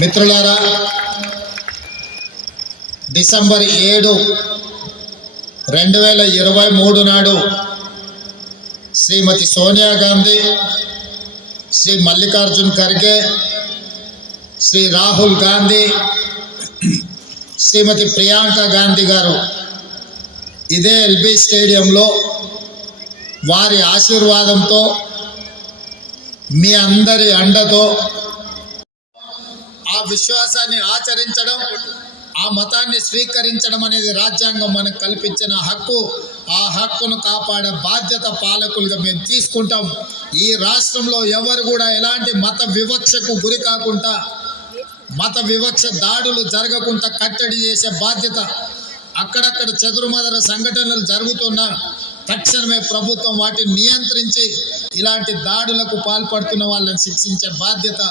మిత్రులారా, డిసెంబర్ 7, 2023 నాడు శ్రీమతి సోనియా గాంధీ, శ్రీ మల్లికార్జున్ ఖర్గే, శ్రీ రాహుల్ గాంధీ, శ్రీమతి ప్రియాంక గాంధీ గారు ఇదే ఎల్బీ స్టేడియంలో వారి ఆశీర్వాదంతో, మీ అందరి అండతో ఆ విశ్వాసాన్ని ఆచరించడం, ఆ మతాన్ని స్వీకరించడం అనేది రాజ్యాంగం మనకు కల్పించిన హక్కు. ఆ హక్కును కాపాడే బాధ్యత పాలకులుగా మేము తీసుకుంటాం. ఈ రాష్ట్రంలో ఎవరు కూడా ఎలాంటి మత వివక్షకు గురి కాకుండా, మత వివక్ష దాడులు జరగకుండా కట్టడి చేసే బాధ్యత, అక్కడక్కడ చెదురుమదర సంఘటనలు జరుగుతున్నా తక్షణమే ప్రభుత్వం వాటిని నియంత్రించి ఇలాంటి దాడులకు పాల్పడుతున్న వాళ్ళని శిక్షించే బాధ్యత